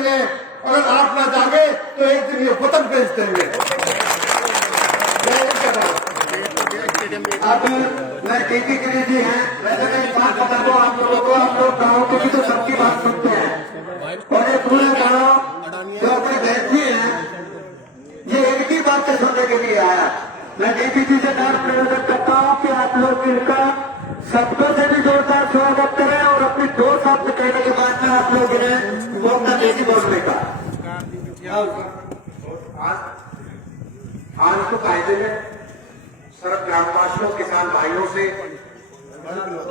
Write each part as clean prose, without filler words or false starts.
देंगे, अगर आप ना जागे तो एक दिन ये वतन बेच देंगे। अब मैं डीपी गिरी जी हैं, वैसे मैं एक बात बता दूं आप लोगों को, आप लोग गाँव की भी तो सबकी बात सुनते हैं, और ये पूरे गाँव जो अपने बैठी हैं, ये एक ही बात से सुनने के लिए आया। मैं डीपी जी से डर निवेदन करता हूँ कि आप लोग इनका शब्दों से भी जोरदार स्वागत करें और अपनी 2 शब्द कहने के बाद में आप लोग इन्हें मौका देगी बोलने का। आज तो कायदे में सर्व ग्रामवासियों किसान भाइयों से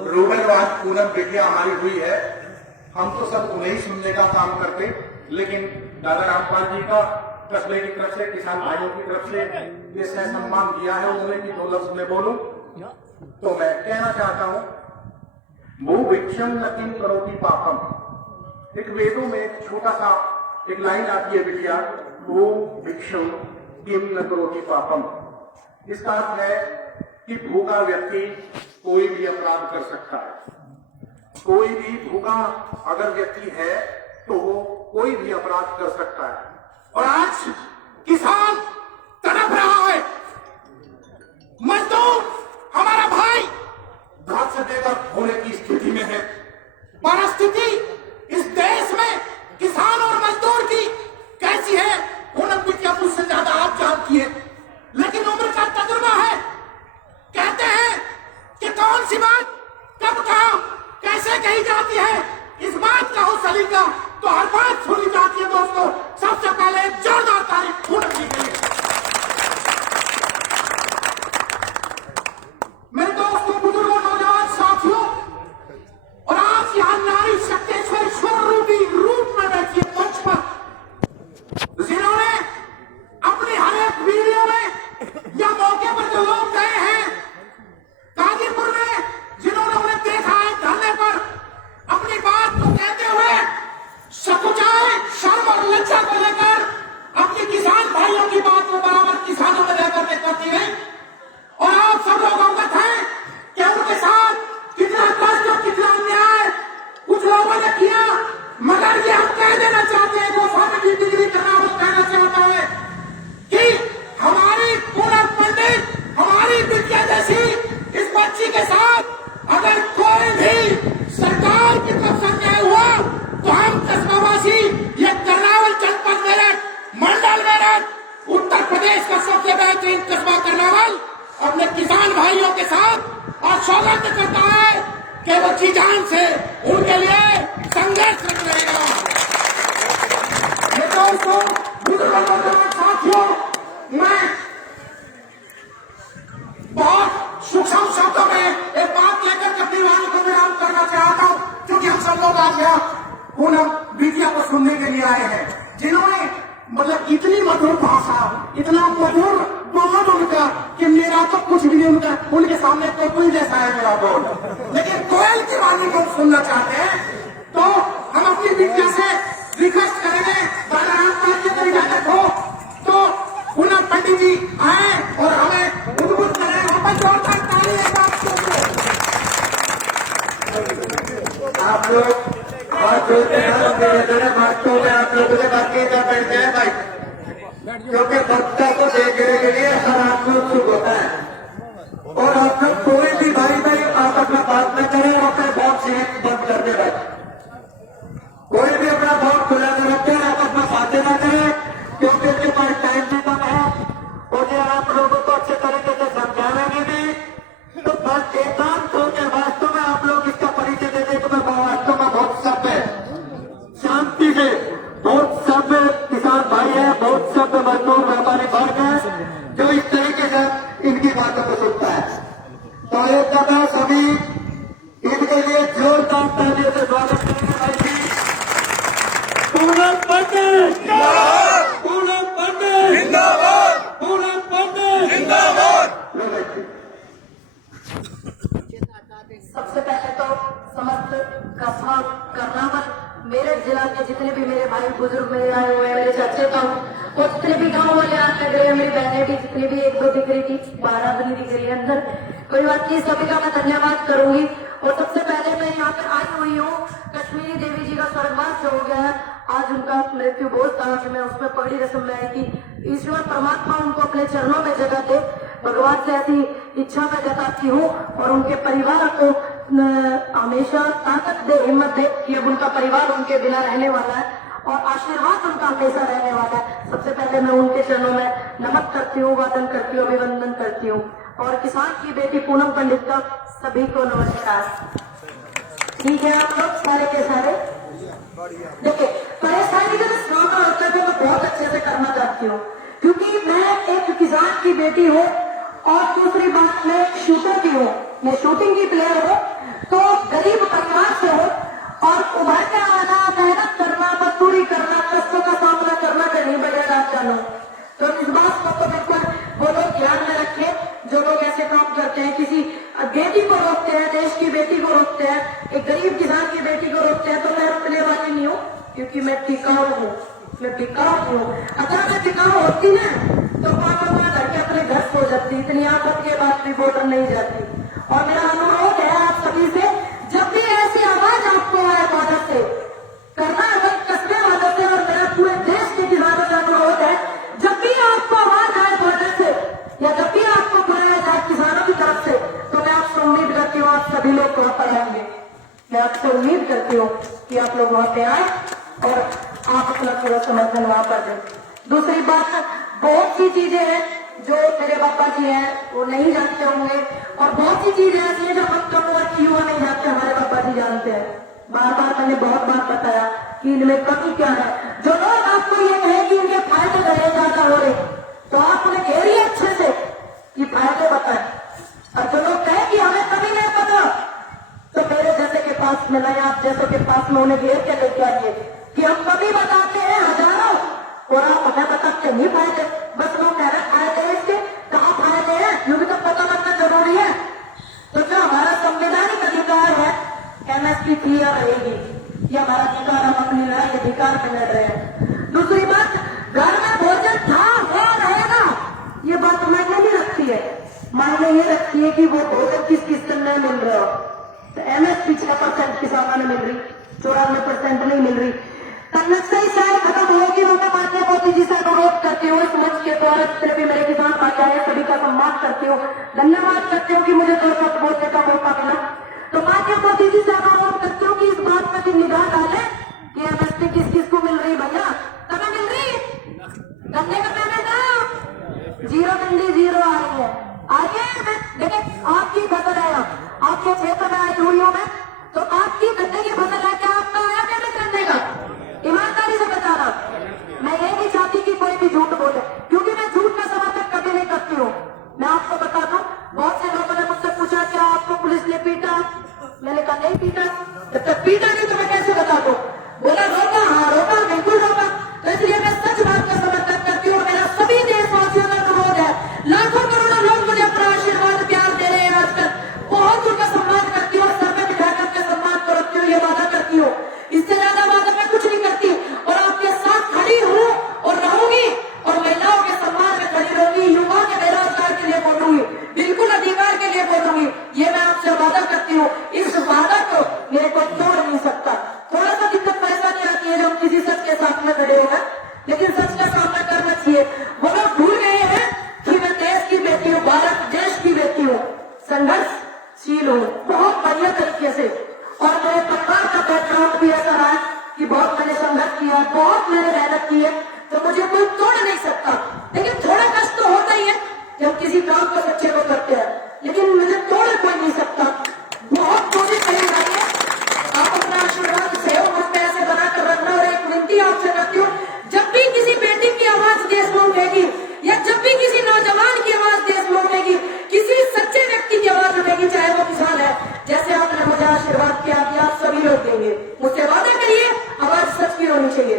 रूबलवाद पूनम बिटिया हमारी हुई है। हम तो सब उन्हें ही सुनने का काम करते, लेकिन दादा रामपाल जी का कस्बे की तरफ से, किसान भाइयों की तरफ से ये सह सम्मान दिया है उन्होंने कि 2 लफ्ज में बोलूं तो मैं कहना चाहता हूं, भू भिक्षम न किम करोति पापम। एक वेदों में एक छोटा सा एक लाइन आती है बिटिया, भू भिक्षम किम न करोति पापम। इसका अर्थ है कि भूखा व्यक्ति कोई भी अपराध कर सकता है। कोई भी भूखा अगर व्यक्ति है तो वो कोई भी अपराध कर सकता है। और आज किसान तड़प रहा है, मजदूर हमारा भाई घात से देकर होने की स्थिति में है। परिस्थिति इस देश में किसान और मजदूर की कैसी है, पूनम बिटिया मुझसे ज्यादा आप जानती है, लेकिन उम्र का तजुर्बा है। कहते हैं कि कौन सी बात कब कहा कैसे कही जाती है, इस बात का हो सलीका तो हर बात सुनी जाती है। दोस्तों, सबसे पहले एक जोरदार तारीफ पूनम जी के लिए। मेरे दोस्तों, बुजुर्गों, नौजवान साथियों, और आज यहाँ नारी शक्तेश्वरी स्वरूपी रूप में बैठी है मंच पर, जिन्होंने अपने हर एक वीडियो में या मौके पर जो लोग गए हैं गाजीपुर में, जिन्होंने उन्हें देखा है धरने पर, अपनी बात को कहते हुए सकुचाए शर्म और लज्जा को लेकर अपने किसान भाइयों की बात को बराबर किसानों में लेकर के करती गई। और आप सब लोग अवगत हैं कि उनके साथ कितना कष्ट और कितना अन्याय कुछ लोगों ने किया, मगर ये हम कह देना चाहते हैं, वो स्वामी की डिग्री करना कहना चाहता है कि हमारी पूनम पंडित, हमारी बिटिया जैसी इस बच्ची के साथ अगर कोई भी सरकार की तरफ से अन्याय हुआ तो हम कस्बावासी, ये करनावल जनपद मेरठ, मंडल मेरठ, उत्तर प्रदेश का सबसे बेहतरीन कस्बा करनावल, अपने किसान भाइयों के साथ और सौगंध करता है कि वो जी जान से उनके लिए संघर्ष रहेगा। ये दोस्तों, बुजुर्गों, नौजवान साथियों, मैं बहुत सूक्ष्म शब्दों में एक बात लेकर के अपनी वाणी को विराम करना चाहता हूं, क्योंकि हम सब लोग आज यहाँ पूनम बिटिया को सुनने के लिए आए हैं, जिन्होंने मतलब इतनी मधुर भाषा, इतना मधुर बोल उनका कि मेरा तो कुछ भी नहीं, उनके सामने कोयल जैसा है मेरा बोल, लेकिन कोयल की वाणी को सुनना चाहते हैं तो हम अपनी बिटिया से रिक्वेस्ट करेंगे, दादा रामपाल जी तरीका देखो तो पूनम पंडित जी आए और हमें उद्बुद्ध करें। वहां पर जोरदार ताली है आप लोग। बात बातों में आप लोगों से बाकी बैठ जाए भाई, क्योंकि वक्ता को देखने के लिए हर आदमी उत्सुक होता है। और आप लोग कोई भी भाई आप अपना बात न करें और अपने बहुत सीट बंद कर दे भाई, कोई भी अपना बहुत खुला कर रखे, आप अपना बातें ना करें, क्योंकि उसके पास टाइम भी कम है। और ये आप लोगों को अच्छे तरीके से समझाएंगे भी तो बस एकांत होकर वास्तव में आप लोग इसका परिचय दे दें कि मैं वास्तव में बहुत सभ्य शांति से, बहुत सभ्य किसान भाई है, बहुत सभ्य मजदूर व्यापारी वर्ग है जो इस तरीके से इनकी बातों को सुनता है। तो एक दफा सभी इनके लिए जोरदार तालियों से स्वागत करेंगे भाई जी। पूनम पंडित जिंदाबाद, पूनम पंडित जिंदाबाद, पूनम पंडित जिंदाबाद। सबसे पहले तो समस्त कस्बा करनावल, मेरठ जिला के जितने भी मेरे भाई बुजुर्ग मेरे आए हुए हैं, मेरे चाचे ताऊ और जितने भी गाँव वाले आज लग रहे हैं, मेरी बहनें भी जितनी भी 1-2 दिख रही थी, 12 भी दिख रही है अंदर, कोई बात नहीं, सभी का मैं धन्यवाद करूंगी। और सबसे पहले मैं यहाँ पर आई हुई हूँ, कश्मीरी देवी जी का स्वर्गवास जो हो गया है, आज उनका मृत्यु भोज था कि मैं उसमें पगड़ी रस्म में आई थी। ईश्वर परमात्मा उनको अपने चरणों में जगह दे, भगवान से ऐसी इच्छा मैं जताती हूँ और उनके परिवार को हमेशा ताकत दे, हिम्मत दे कि अब उनका परिवार उनके बिना रहने वाला है और आशीर्वाद उनका हमेशा रहने वाला है। सबसे पहले मैं उनके चरणों में नमन करती हूँ, वंदन करती हूँ, अभिवंदन करती हूँ। और किसान की बेटी पूनम पंडित का सभी को नमस्कार। ठीक है, आप लोग सारे के सारे देखिए, परेशानी का सामना होता है मैं बहुत अच्छे से करना चाहती हूँ क्योंकि मैं एक किसान की बेटी हूँ और दूसरी बात मैं शूटर भी हूँ, मैं शूटिंग की प्लेयर हूँ, तो गरीब परिवार से हूँ और उभर के आना, मेहनत करना, मजदूरी करना, कष्टों का सामना करना कहीं बगैर आप जानो। तो इस बात को तो बिल्कुल वो लोग ध्यान में रखे जो लोग ऐसे काम करते हैं, किसी बेटी को रोकते हैं, देश की बेटी को रोकते हैं, एक गरीब किसान की बेटी को रोकते हैं। तो मैं रुकने वाली नहीं हूँ क्योंकि मैं टिकाऊ हूँ, मैं टिकाऊ हूँ। अगर मैं टिकाऊ होती ना तो पापा घर के अपने घर सो जाती, इतनी आफत के बाद भी बॉर्डर नहीं जाती। और मेरा अनुरोध है आप सभी से, जब भी ऐसी आवाज आपको आए बॉर्डर से करना है, कस्बे वालों से और मेरा पूरे देश के किसानों का अनुरोध है, जब भी आपको आवाज आए बॉर्डर से या जब भी आपको बुलाया जाए किसानों की तरफ से, तो मैं आपसे उम्मीद करती हूँ आप सभी लोग वहां पर आएंगे। मैं आपसे उम्मीद करती हूँ कि आप लोग वहां पे आए और आप अपना पूरा समर्थन वहां पर दें। दूसरी बात, बहुत सी चीजें हैं जो मेरे पापा जी हैं वो नहीं जानते होंगे और बहुत सी चीजें ऐसी हैं जो हम कम उम्र की युवा नहीं जानते, हमारे पापा जी जानते हैं। बार बार मैंने बहुत बार बताया कि इनमें कमी क्या है। जो लोग आपको ये कहे कि इनके फायदे बड़े ज्यादा हो रहे, तो आप उन्हें घेरिए अच्छे से कि फायदे बताएं। और जो लोग कहे कि हमें कभी नहीं पता, तो मेरे जैसे के पास में नहीं, आप जैसे के पास में उन्हें घेर के लेके आइए कि हम कभी बताते हैं हजारों और आप हमें बताते नहीं फायदे। बस लोग कह रहे फायदे इसके, कहाँ फायदे हैं यूं भी तो पता लगना जरूरी है। तो जो हमारा संवैधानिक अधिकार है एमएसपी थी या रहेगी, ये हमारा अधिकार, हम अपनी लड़ाई अधिकार में लड़ रहे हैं। दूसरी बात, घर में भोजन था हो रहेगा, ये बात मायने नहीं रखती है। मायने ये रखती है कि वो भोजन किस किस दिन में मिल रहा हो। तो एमएसपी 6% की सामान मिल रही, 94% नहीं मिल रही। तन्नकसाई शायद खत्म होगी, मैं माननीय मोदी जी से अनुरोध करती हूँ इस मंच के द्वारा जितने भी मेरे किसान भाई आए सभी का सम्मान करती हूँ, धन्यवाद करती हूँ कि मुझे 2 शब्द बोलने का मौका मिला। तो माननीय मोदी जी से अनुरोध करती हूँ कि इस बात पर भी निगाह डाले कि एमएसपी किस किस को मिल रही। भैया तुम्हें मिल रही गन्ने का पेमेंट आया, जीरो मंडी जीरो आ रही है। आगे देखिए आपकी फसल है, आपके क्षेत्र में आई चूड़ियों में, तो आपकी गन्ने की फसल है, क्या आपका आया पेमेंट करने का? ईमानदारी से बताना। मैं ये नहीं चाहती कि कोई भी झूठ बोले क्योंकि मैं झूठ का समर्थन कभी नहीं करती हूँ। मैं आपको बता दूं, बहुत से लोगों ने मुझसे पूछा क्या आपको पुलिस ने पीटा? मैंने कहा नहीं पीटा। जब तक पीटा नहीं तो मैं कैसे बता दूं? बोला रोका, हाँ रोका, बिल्कुल रोका। तो इसलिए मैं सच बात का समर्थन करती हूँ। मेरा सभी देशवासियों का अनुरोध है, लाखों करोड़ों लोग मुझे अपना आशीर्वाद प्यार दे रहे हैं आजकल, बहुत उनका सम्मान करती हूँ, सर में बिठा करके सम्मान को रखती हूँ, ये वादा करती हूँ। इससे ज्यादा वादा मैं कुछ नहीं करती और आपके साथ खड़ी हूँ और रहूंगी और महिलाओं के सम्मान में खड़ी रहूंगी, युवाओं के बेरोजगार के लिए बोलूंगी, बिल्कुल अधिकार के लिए बोलूंगी। ये मैं आपसे वादा करती हूँ। इस वादा को मेरे को तोड़ नहीं सकता। थोड़ा सा दिक्कत पैसा नहीं आती है जब हम किसी सच के साथ में खड़े होगा, लेकिन सच का सामना करना चाहिए। वो लोग भूल गए हैं कि मैं देश की बेटी हूँ, भारत देश की बेटी हूँ, संघर्षशील हूँ बहुत बढ़िया तरीके से। और मेरे परिवार का बैकग्राउंड भी ऐसा रहा कि बहुत मैंने संघर्ष किया, बहुत मैंने मेहनत की है, तो मुझे कोई तोड़ नहीं सकता। लेकिन थोड़ा कष्ट तो होता ही है जब किसी काम को बच्चे को करते हैं, लेकिन मुझे तोड़ कोई नहीं सकता। बहुत कोशिश करी जाती है, आप अपना आशीर्वाद सहयोग मुझ पे ऐसे बनाकर रखना। और एक विनती आपसे करती हूँ, जब भी किसी बेटी की आवाज देश में उठेगी या जब भी किसी नौजवान की आवाज देश में उठेगी, किसी सच्चे व्यक्ति की आवाज उठेगी, चाहे वो किसान है, जैसे आपने मुझे आशीर्वाद किया कि आप सभी लोग देंगे, मुझसे वादा करिए आवाज सच की होनी चाहिए।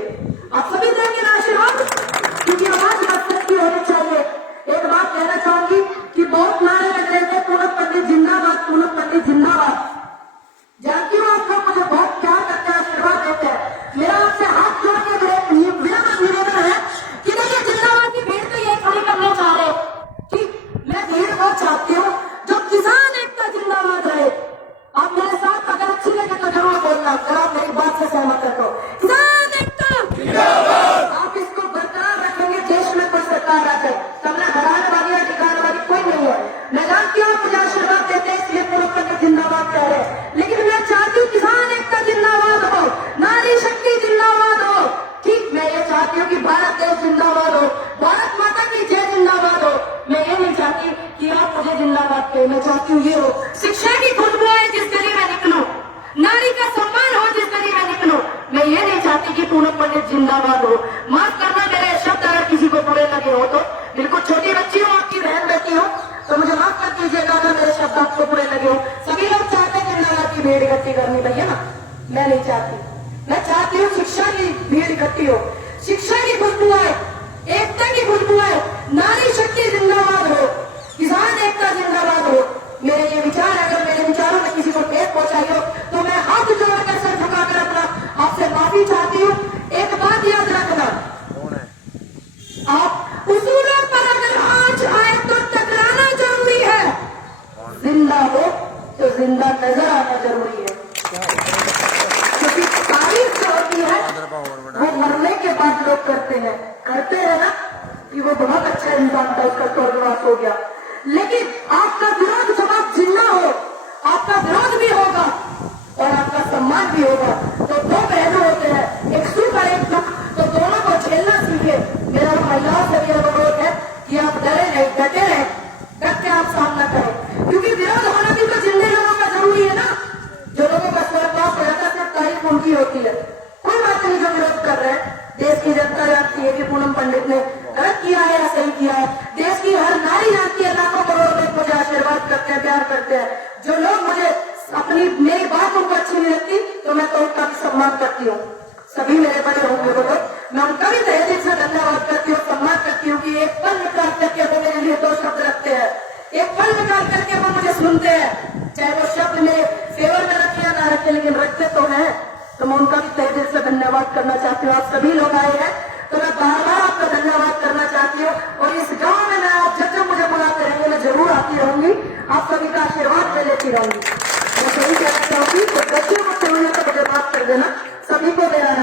आप सभी देंगे ना आशीर्वाद, क्योंकि आवाज सच की होनी चाहिए। एक बात कहना चाहूंगी कि बहुत यूनिट जिंदाबाद हो। माफ करना मेरे शब्द अगर किसी को बुरे लगे हो तो, बिल्कुल छोटी बच्ची हूँ, आपकी बहन बेटी हूँ, तो मुझे माफ कर दीजिएगा अगर मेरे शब्द आपको बुरे लगे हो। सभी लोग चाहते हैं जिंदाबाद की भीड़ इकट्ठी करनी, भैया ना, मैं नहीं चाहती। मैं चाहती हूँ शिक्षा की भीड़ इकट्ठी हो, शिक्षा की खुशबू आए, एकता की खुशबू आए, नारी शक्ति जिंदाबाद हो, किसान एकता जिंदाबाद हो। मेरे ये विचार है, अगर मेरे विचारों में किसी को ठेस पहुंचाई हो तो मैं हाथ जोड़कर सर झुकाकर अपना आपसे माफी चाहती हूँ। एक बात याद रखना, आप उसूलों पर अगर आंच आए तो टकराना जरूरी है, जिंदा हो तो जिंदा नजर आना जरूरी है। क्योंकि तारीफ जो होती है वो मरने के बाद लोग करते हैं ना कि वो बहुत अच्छा इंसान था, उसका स्वर्गवास हो गया। लेकिन आपका विरोध जब आप जिंदा हो, आपका विरोध भी होगा और आपका सम्मान भी होगा। तो दो पहलू होते हैं, एक सुख और एक दुख, तो दोनों को झेलना सीखे। मेरा महिलाओं से भी अनुरोध है कि आप डरे नहीं, डटे रहे, डट के आप सामना करें, क्योंकि विरोध होना भी तो जिंदे लोगों का जरूरी है ना। जो लोगों का स्वर्गवास हो जाता है सिर्फ तारीफ उनकी होती है, कोई बात नहीं जो विरोध कर रहे हैं। देश की जनता जानती है कि पूनम पंडित ने गलत किया है या सही किया है। देश की हर नारी जानती है, लाखों करोड़ लोग मुझे आशीर्वाद करते हैं, प्यार करते हैं। जो लोग मुझे अपनी मेरी बात उनको अच्छी नहीं लगती तो मैं तो उनका भी सम्मान करती हूँ। सभी मेरे बड़े होंगे वो लोग, मैं उनका भी तहे दिल से धन्यवाद करती हूँ, सम्मान करती हूँ कि एक पल निकाल करके वो मेरे लिए दो शब्द रखते हैं, एक पल निकाल करके वो मुझे सुनते हैं, चाहे वो शब्द मेरे फेवर में रखे या ना रखे, लेकिन रखते तो है। तो मैं उनका भी तहे दिल से धन्यवाद करना चाहती हूँ। आप सभी लोग आए हैं तो मैं बार बार आपका धन्यवाद करना चाहती हूँ। और इस गांव में मैं आप जब जब मुझे बुलाते रहेंगे मैं जरूर आती रहूंगी, आप सभी का आशीर्वाद मैं लेती रहूंगी। मैं सही कहना चाहूंगी तो बच्चों को सुनने तो मुझे माफ कर देना, सभी को देना।